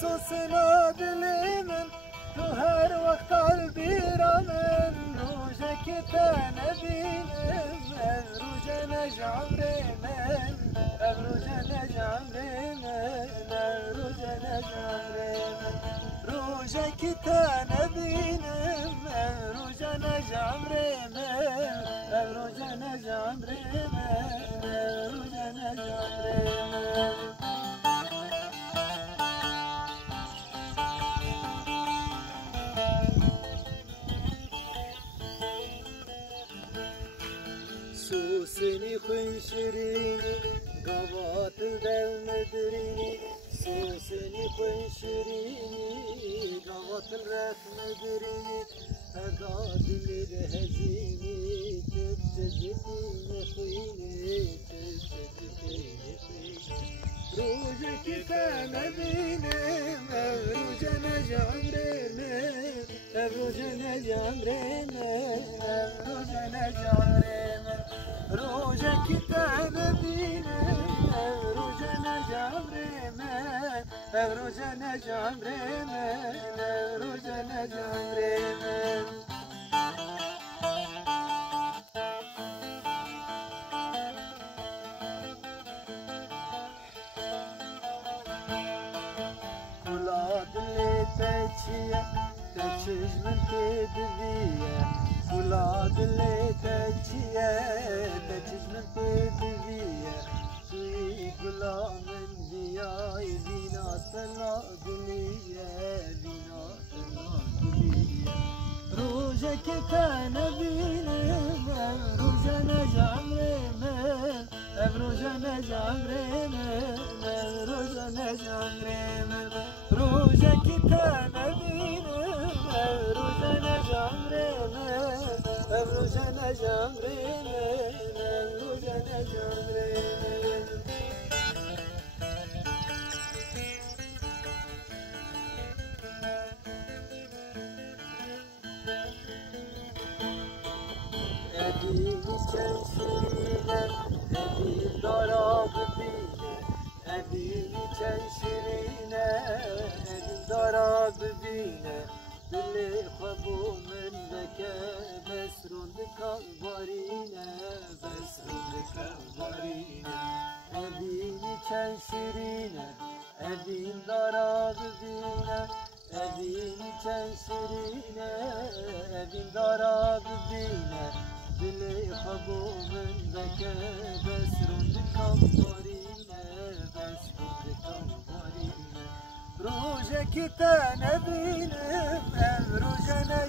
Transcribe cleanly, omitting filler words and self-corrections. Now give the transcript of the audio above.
سوسنا دلی من تو هر وقت قلبی را من روزه که نبینم روزه نجعمر من روزه نجعمر من روزه نجعمر من روزه که نبینم روزه نجعمر من روزه نجعمر من روزه نجعمر من سوسني خوين شيريني قوات الدل مدريني سوسني خوين شيريني قوات الرف مدريني أقادني بهزيني تبتدتيني خويني تبتدتيني خويني روجك كان بيني روجنا جعمرنا روجنا جعمرنا روجنا جعمرنا روجك كان بيني روجنا جعمرنا روجنا جعمرنا روجنا جعمرنا تجز من تدبيه ولاد اللي تجز من تدبيه سوي كلا من دياي بينا سلا دنيا بينا سلا دنيا روجك كان بينا روجنا جعمر من روجنا جعمر من روجنا جعمر من روجك كان بينا روجنا جعمرنا روجنا جعمرنا روجنا جعمرنا أبي تنشرينا أبي ضرب بينا أبي تنشرينا أبي ضرب بينا دل خبو من بكى بس رندك البارينا بس رندك البارينا أبيني كان شيرينا أبين ضرب بينا أبيني كان شيرينا أبين ضرب بينا دل خبو من بكى بس رندك البارينا بس رندك البارينا روجك تنبينا روجنا